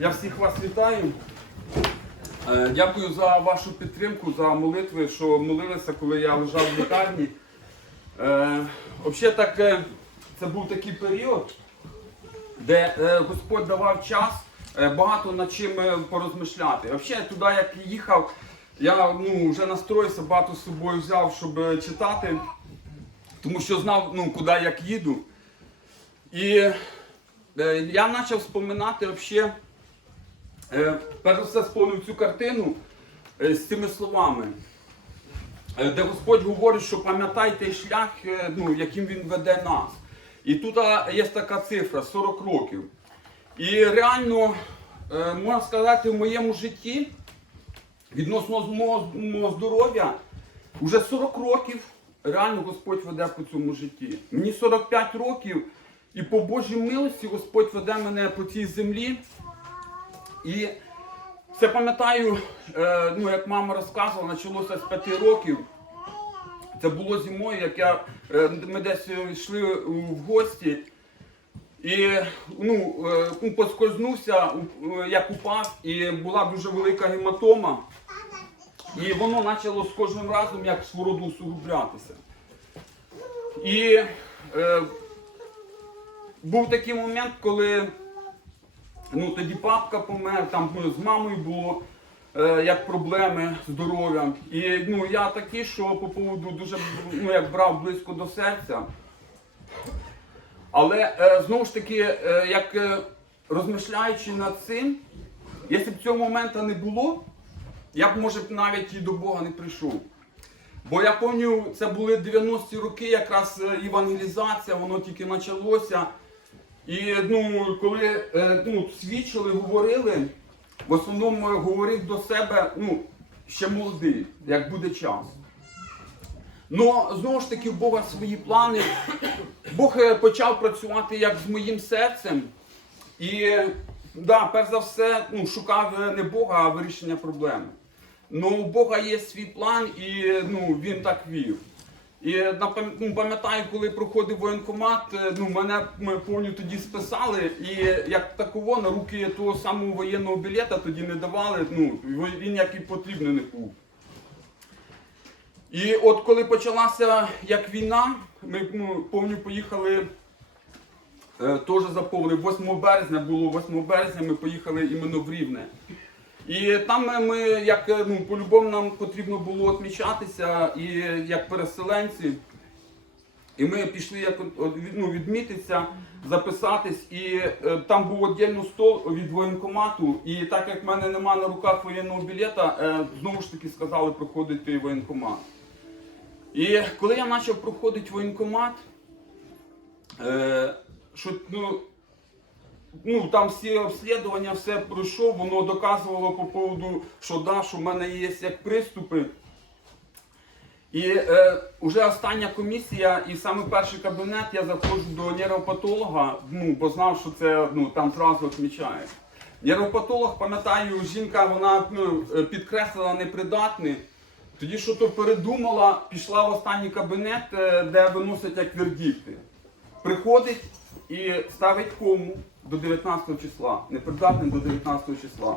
Я всіх вас вітаю. Е, Дякую за вашу підтримку, за молитви, що молилися, коли я лежав в лікарні. Е, Взагалі так, е, це був такий період, де Господь давав час багато над чим порозмишляти. Взагалі, туди як їхав, я ну, вже настроївся, багато з собою взяв, щоб читати, тому що знав, ну, куди як їду. І я почав споминати взагалі, перш за все сповнив цю картину е, з цими словами, е, де Господь говорить, що пам'ятайте шлях, е, ну, яким Він веде нас. І тут є така цифра 40 років. І реально, е, можна сказати, в моєму житті відносно мого здоров'я вже 40 років реально Господь веде по цьому житті. Мені 45 років, і по Божій милості Господь веде мене по цій землі. І це пам'ятаю, е, ну, як мама розказувала, почалося з 5 років. Це було зимою, як я, е, ми десь йшли в гості. І ну, е, ну, поскользнувся, як упав, і була дуже велика гематома. І воно почало з кожним разом як свороду усугублятися. І е, був такий момент, коли ну, тоді папка помер, там ну, з мамою було е, як проблеми здоров'ям. І ну, я такий, що по поводу дуже ну, як брав близько до серця. Але е, знову ж таки, е, як е, розмишляючи над цим, якщо б цього моменту не було, я б може б навіть і до Бога не прийшов. Бо я пам'ятаю, це були 90-ті роки, якраз е, євангелізація, воно тільки почалося. І ну, коли е, ну, свідчили, говорили, в основному говорив до себе, ну, ще молодий, як буде час. Ну, знову ж таки, в Бога свої плани. Бог е, почав працювати як з моїм серцем. І да, перш за все, ну, шукав е, не Бога, а вирішення проблеми. Ну, у Бога є свій план, і ну, він так вів. І ну, пам'ятаю, коли проходив воєнкомат, е, ну, мене повністю тоді списали, і як таково на руки того самого воєнного білета тоді не давали, ну, він як і потрібний не був. І от коли почалася як війна, ми ну, повністю поїхали, е, теж заповнили, 8 березня було 8 березня, ми поїхали іменно в Рівне. І там ми, як е, ну, по-любому нам потрібно було відмічатися і як переселенці. І ми пішли як ну, відмітитися, записатись, і е, там був віддільно стол від воєнкомату. І так як в мене нема на руках воєнного білета, е, знову ж таки сказали проходити воєнкомат. І коли я почав проходити воєнкомат, що ну, ну, там всі обслідування, все пройшов, воно доказувало по поводу, що да, що в мене є як приступи. І е, вже остання комісія, і саме перший кабінет я заходжу до нейропатолога, ну, бо знав, що це ну, там зразу відмічає. Нейропатолог, пам'ятаю, жінка вона ну, е, підкреслила непридатний. Тоді що то передумала, пішла в останній кабінет, е, де виносять як вердикти. Приходить і ставить кому до 19 числа, непридатним до 19 числа.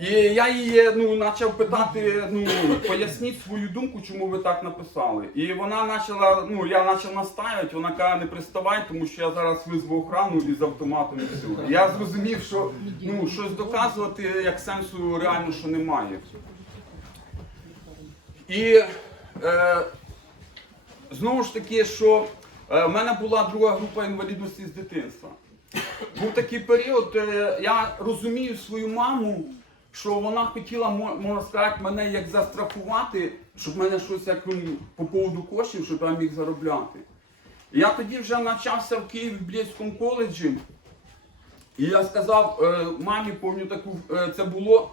І я її ну, почав питати, ну, поясніть свою думку, чому ви так написали. І вона почала, ну, я почав настаювати, вона каже, не приставай, тому що я зараз визву охрану із автоматом і все. Я зрозумів, що ну, щось доказувати як сенсу реально що немає. І е, знову ж таки, що е, в мене була друга група інвалідності з дитинства. Був такий період, е, я розумію свою маму, що вона хотіла, можна сказати, мене як застрахувати, щоб в мене щось як по поводу коштів, щоб я міг заробляти. Я тоді вже навчався в Києві в Блєцькому коледжі. І я сказав е, мамі, пам'ятаю таку, е, це було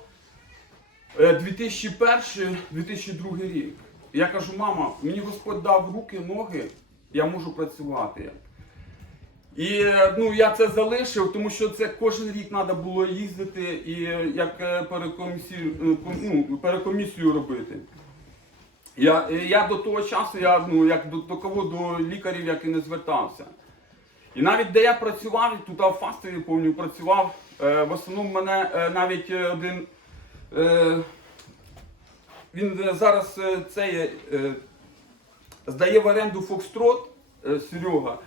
е, 2001-2002 рік. Я кажу, мама, мені Господь дав руки, ноги, я можу працювати. І ну, я це залишив, тому що це кожен рік треба було їздити і як е, перекомісію, е, ну, перекомісію робити. Я, е, я до того часу, я ну, як до, до кого до лікарів як і не звертався. І навіть де я працював, тут в Фастові повністю працював, е, в основному мене е, навіть один. Е, він зараз цей, е, здає в оренду Фокстрот е, Серега.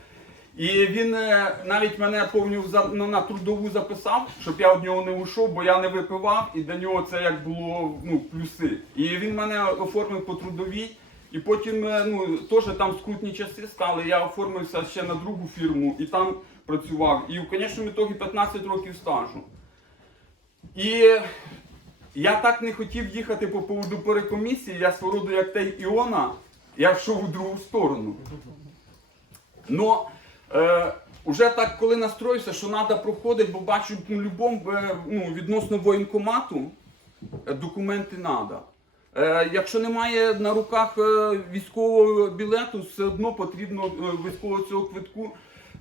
І він е, навіть мене повністю ну, на трудову записав, щоб я від нього не ушов, бо я не випивав, і для нього це як було ну, плюси. І він мене оформив по трудовій, і потім е, ну, теж там скрутні часи стали. Я оформився ще на другу фірму і там працював. І в конечному ітогі 15 років стажу. І я так не хотів їхати по поводу перекомісії, я свого роду як той Іона, я йшов у другу сторону. Но е, уже так, коли настроївся, що треба проходити, бо бачу ну, любом, е, ну, відносно воєнкомату е, документи треба. Е, якщо немає на руках е, військового білету, все одно потрібно військового цього квитку,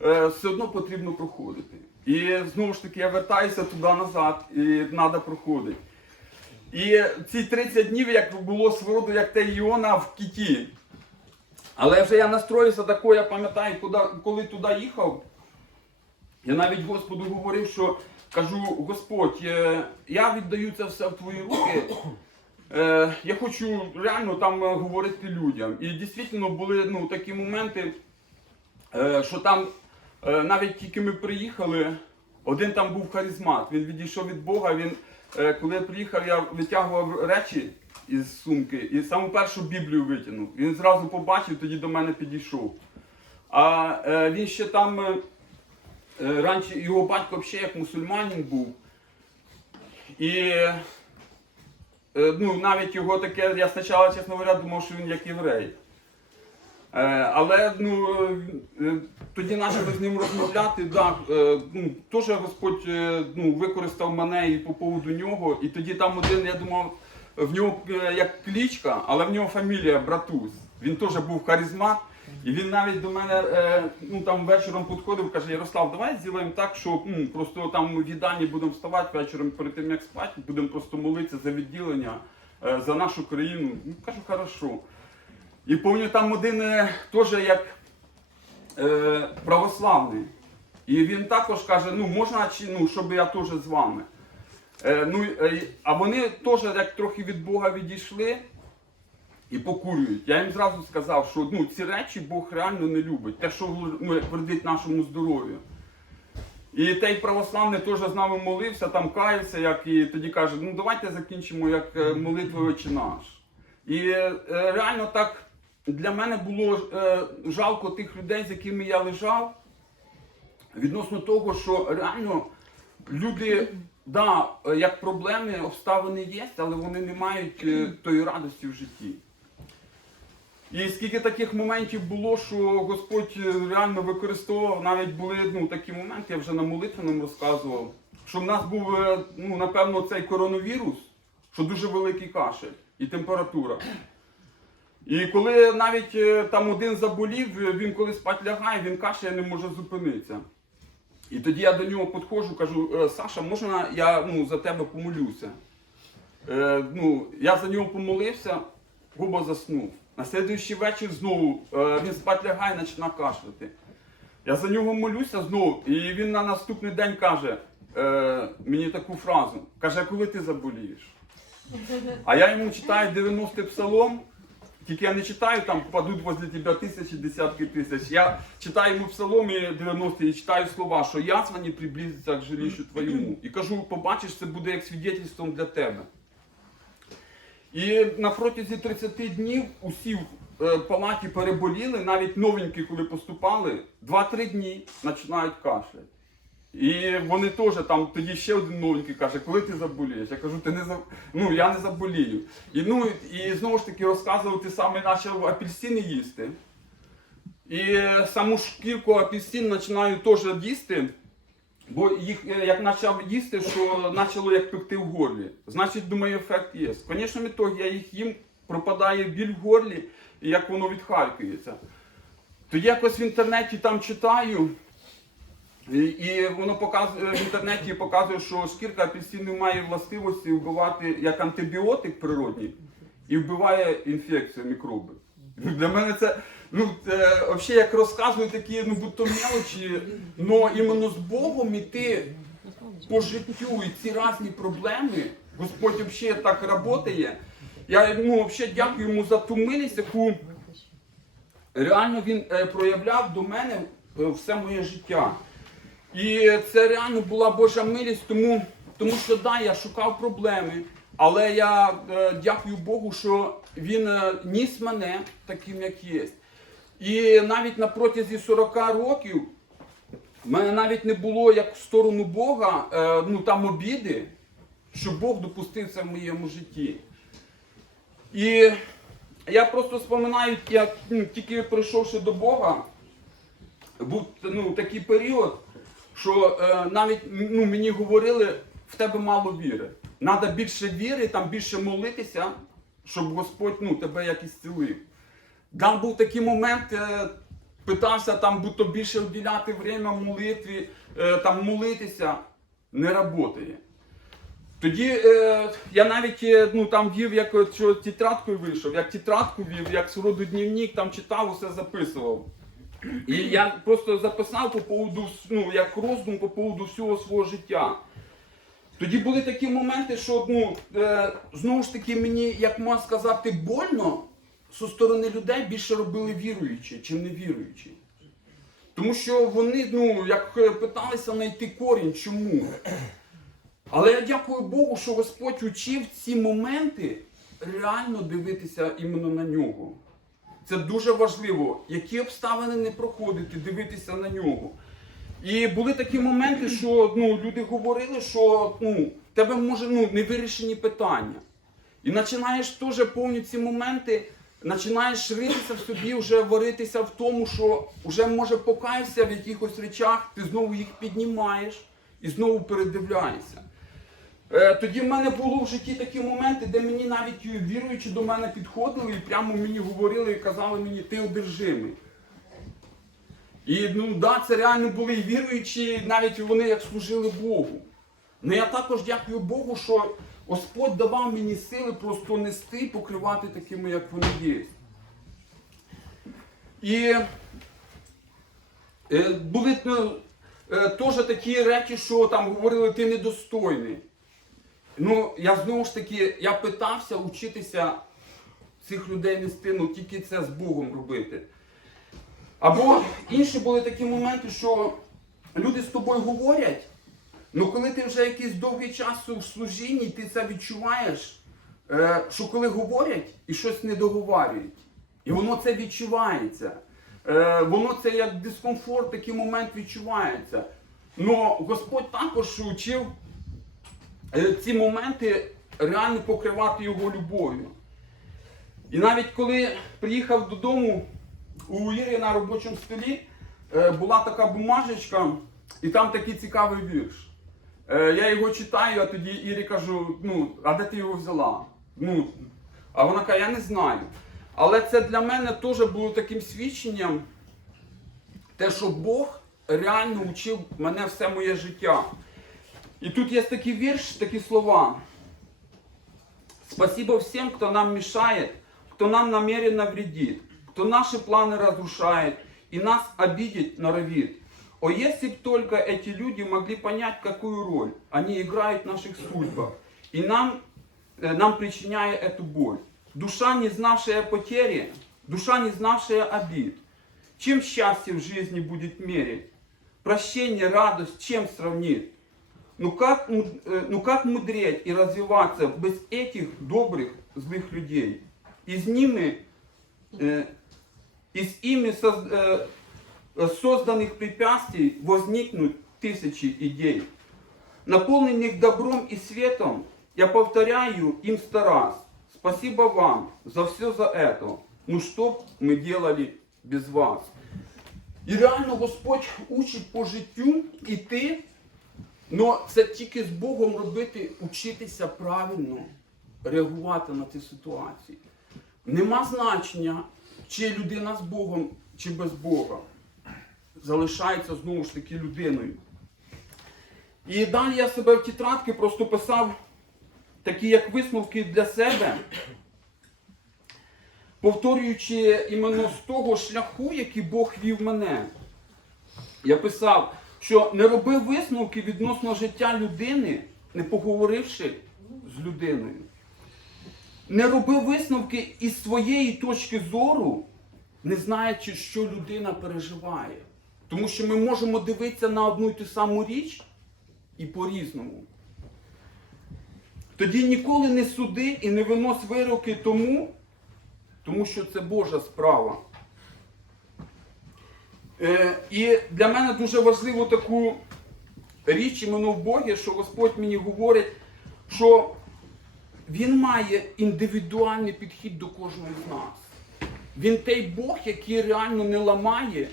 е, все одно потрібно проходити. І знову ж таки я вертаюся туди назад, і треба проходити. І ці 30 днів, як було роду, як те Іона в кіті. Але вже я настроївся тако, я пам'ятаю, коли туди їхав, я навіть Господу говорив, що кажу, Господь, е, я віддаю це все в твої руки. Е, Я хочу реально там е, говорити людям. І дійсно були ну, такі моменти, що там навіть тільки ми приїхали, один там був харизмат, він відійшов від Бога. Він, коли я приїхав, я витягував речі із сумки і саму першу Біблію витягнув. Він зразу побачив, тоді до мене підійшов. А е, він ще там е, е, раніше його батько взагалі як мусульманин був. І е, ну, навіть його таке, я спочатку, чесно говоря, думав, що він як єврей. Е, але ну, е, тоді почали з ним розмовляти. Да, е, ну, теж Господь е, ну, використав мене і по поводу нього. І тоді там один, я думав, в нього е, як клічка, але в нього фамілія Братус. Він теж був харизмат. І він навіть до мене е, ну, там вечором підходив, каже, Ярослав, давай зробимо так, що м, просто там в їдальні будемо вставати вечором перед тим, як спати, будемо просто молитися за відділення, е, за нашу країну. Ну, кажу, хорошо. І пам'ятаю, там один теж як е, православний. І він також каже, ну можна, ну, щоб я теж з вами. Е, ну, е, а вони теж як трохи від Бога відійшли і покурюють. Я їм зразу сказав, що ну, ці речі Бог реально не любить. Те, що ну, вредить нашому здоров'ю. І той православний теж з нами молився, там каявся, як і тоді каже, ну давайте закінчимо як е, молитвою «Отче наш. І реально так для мене було жалко тих людей, з якими я лежав, відносно того, що реально люди, да, як проблеми, обставини є, але вони не мають е, тої радості в житті. І скільки таких моментів було, що Господь е, реально використовував, навіть були ну, такі моменти, я вже на молитвеному розказував, що в нас був, е, ну, напевно, цей коронавірус, що дуже великий кашель і температура. І коли навіть там один заболів, він коли спать лягає, він кашляє не може зупинитися. І тоді я до нього підходжу, кажу, «Е, Саша, можна я ну, за тебе помолюся? Е, ну, я за нього помолився, Губа заснув. На слідуючий вечір знову е, він спать лягає, і починає кашляти. Я за нього молюся знову, і він на наступний день каже е, мені таку фразу: каже, коли ти заболієш? А я йому читаю 90-й псалом, тільки я не читаю, там падуть возле тебе тисячі, десятки тисяч. Я читаю йому псалом і 90 і читаю слова, що язва не приблизиться к жилищу твоєму. І кажу, побачиш, це буде як свідетельством для тебе. І на протязі 30 днів усі в е, палаті переболіли, навіть новенькі, коли поступали, 2-3 дні починають кашляти. І вони теж там тоді ще один новенький каже, коли ти заболієш? Я кажу, ти не за... ну я не заболію. І ну і знову ж таки розказувати саме почав апельсини їсти. І саму шкірку апельсин починаю теж їсти. Бо їх е, як почав їсти, що почало як пекти в горлі. Значить, думаю, ефект є. В конечному ітогі я їх їм, пропадає біль в горлі, і як воно відхаркується. Тоді якось в інтернеті там читаю, і, воно показує в інтернеті показує, що шкірка апельсину має властивості вбивати як антибіотик природній і вбиває інфекцію, мікроби. Для мене це ну, е, взагалі, як розказую такі, ну, будь-то мелочі, но іменно з Богом іти по життю і ці різні проблеми, Господь взагалі так працює. Я ну, взагалі дякую йому за ту милість, яку реально він е, проявляв до мене е, все моє життя. І це реально була Божа милість, тому, тому що да, я шукав проблеми, але я е, дякую Богу, що він е, ніс мене таким, як є. І навіть на протязі 40 років в мене навіть не було як в сторону Бога, е, ну там обіди, що Бог допустив це в моєму житті. І я просто споминаю, як ну, тільки прийшовши до Бога, був ну, такий період, що е, навіть ну, мені говорили, в тебе мало віри. Треба більше віри, там більше молитися, щоб Господь ну, тебе якось зцілив. Там був такий момент, е, питався там будь-то більше уділяти время молитві, е, там молитися, не працює. Тоді е, я навіть е, ну, там вів, як що тетрадкою вийшов, як тетрадку вів, як свого дневник там читав, усе записував. І я просто записав по поводу, ну, як роздум по поводу всього свого життя. Тоді були такі моменти, що ну, е, знову ж таки мені, як можна сказати, больно зі сторони людей більше робили віруючі, чим невіруючі. Тому що вони, ну, як е, питалися знайти корінь, чому. Але я дякую Богу, що Господь учив ці моменти реально дивитися іменно на нього. Це дуже важливо, які обставини не проходити, дивитися на нього. І були такі моменти, що ну, люди говорили, що ну, тебе може ну, невирішені питання. І починаєш теж повні ці моменти, починаєш ритися в собі, вже варитися в тому, що вже може покаявся в якихось речах, ти знову їх піднімаєш і знову передивляєшся. Е, Тоді в мене було в житті такі моменти, де мені навіть віруючи до мене підходили і прямо мені говорили і казали мені, ти одержимий. І ну да, це реально були і віруючі, навіть вони як служили Богу. Ну я також дякую Богу, що Господь давав мені сили просто нести і покривати такими, як вони є. І е, були ну, е, теж такі речі, що там говорили, ти недостойний. Ну, я знову ж таки, я питався учитися цих людей нести, ну тільки це з Богом робити. Або інші були такі моменти, що люди з тобою говорять, ну коли ти вже якийсь довгий час в служінні, ти це відчуваєш, е, що коли говорять і щось не договарюють. І воно це відчувається. Е, воно це як дискомфорт, такий момент відчувається. Но Господь також учив ці моменти реально покривати його любов'ю. І навіть коли приїхав додому, у Іри на робочому столі е, була така бумажечка, і там такий цікавий вірш. Е, я його читаю, а тоді Ірі кажу, ну, а де ти його взяла? Ну, а вона каже, я не знаю. Але це для мене теж було таким свідченням, те, що Бог реально учив мене все моє життя. І тут є такий вірш, такі слова. Спасибо всем, кто нам мешает, кто нам намеренно вредит, кто наши планы разрушает и нас обидеть норовит. О, если бы только эти люди могли понять, какую роль они играют в наших судьбах, и нам, э, нам причиняя эту боль. Душа, не знавшая потери, душа, не знавшая обид. Чем счастье в жизни будет мерить? Прощение, радость, чем сравнить? Ну как, э, ну как мудреть и развиваться без этих добрых, злых людей? Из ними, э, из ими э, созданных препятствий возникнут тысячи идей. Наполненных добром и светом, я повторяю им сто раз. Спасибо вам за все за это. Ну что мы делали без вас? І реально Господь учить по життю іти Ну, це тільки з Богом робити, учитися правильно реагувати на ці ситуації. Нема значення, чи людина з Богом, чи без Бога. Залишається знову ж таки людиною. І далі я себе в тетрадки просто писав такі як висновки для себе повторюючи іменно з того шляху, який Бог вів мене. Я писав, що не роби висновки відносно життя людини, не поговоривши з людиною. Не роби висновки із своєї точки зору, не знаючи, що людина переживає. Тому що ми можемо дивитися на одну і ту саму річ і по-різному. Тоді ніколи не суди і не винось вироки тому, тому що це Божа справа. Е, і для мене дуже важливо таку річ іменно в Богі, що Господь мені говорить, що Він має індивідуальний підхід до кожного з нас. Він той Бог, який реально не ламає,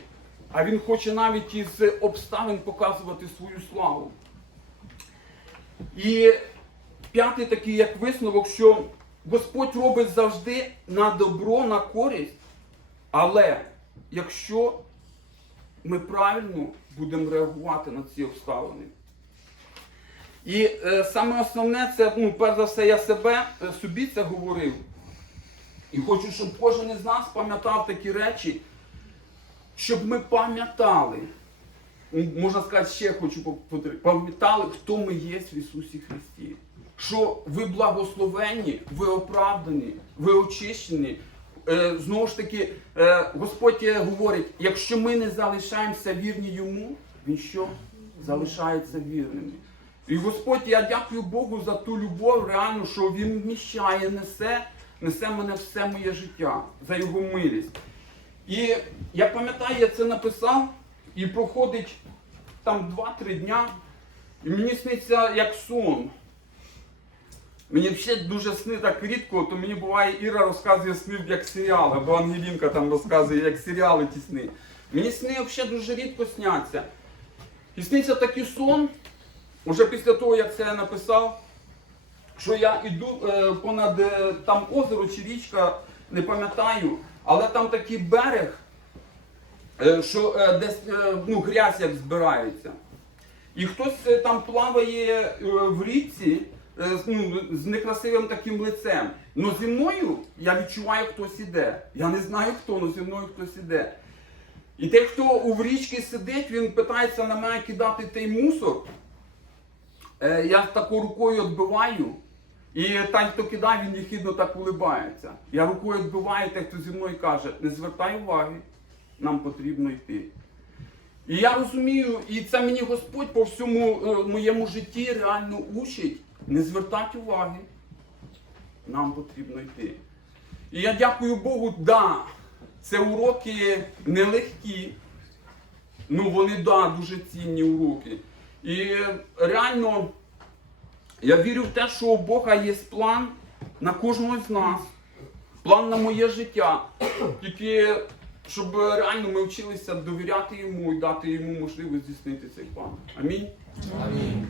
а він хоче навіть із обставин показувати свою славу. І п'ятий такий як висновок, що Господь робить завжди на добро, на користь, але якщо ми правильно будемо реагувати на ці обставини. І е, саме основне, це, ну, перш за все, я себе е, собі це говорив. І хочу, щоб кожен із нас пам'ятав такі речі, щоб ми пам'ятали. Можна сказати, ще хочу пам'ятали, хто ми є в Ісусі Христі. Що ви благословені, ви оправдані, ви очищені. Е, знову ж таки, е, Господь е, говорить, якщо ми не залишаємося вірні йому, він що? Залишається вірними. І Господь, я дякую Богу за ту любов, реально, що Він вміщає, несе, несе мене все моє життя, за його милість. І я пам'ятаю, я це написав, і проходить там 2-3 дня, і мені сниться як сон. Мені взагалі дуже сни так рідко, то мені буває Іра розказує сни як серіали, або Ангелінка там розказує, як серіали ті сни. Мені сни взагалі дуже рідко сняться. І сниться такий сон, уже після того, як це я написав, що я йду е, понад е, там озеро чи річка, не пам'ятаю, але там такий берег, е, що е, десь е, ну, грязь як збирається. І хтось е, там плаває е, в річці ну, з некрасивим таким лицем. Но зі мною я відчуваю, хтось іде. Я не знаю хто, але зі мною хтось іде. І той, хто у річці сидить, він питається на мене кидати той мусор. Е, Я таку рукою відбиваю. І той, хто кидає, він єхідно так улибається. Я рукою відбиваю, той, хто зі мною каже, не звертай уваги, нам потрібно йти. І я розумію, і це мені Господь по всьому е, моєму житті реально учить не звертати уваги. Нам потрібно йти. І я дякую Богу, да, це уроки нелегкі. Ну вони да, дуже цінні уроки. І реально я вірю в те, що у Бога є план на кожного з нас, план на моє життя. Тільки щоб реально ми вчилися довіряти йому і дати йому можливість здійснити цей план. Амінь. Амінь.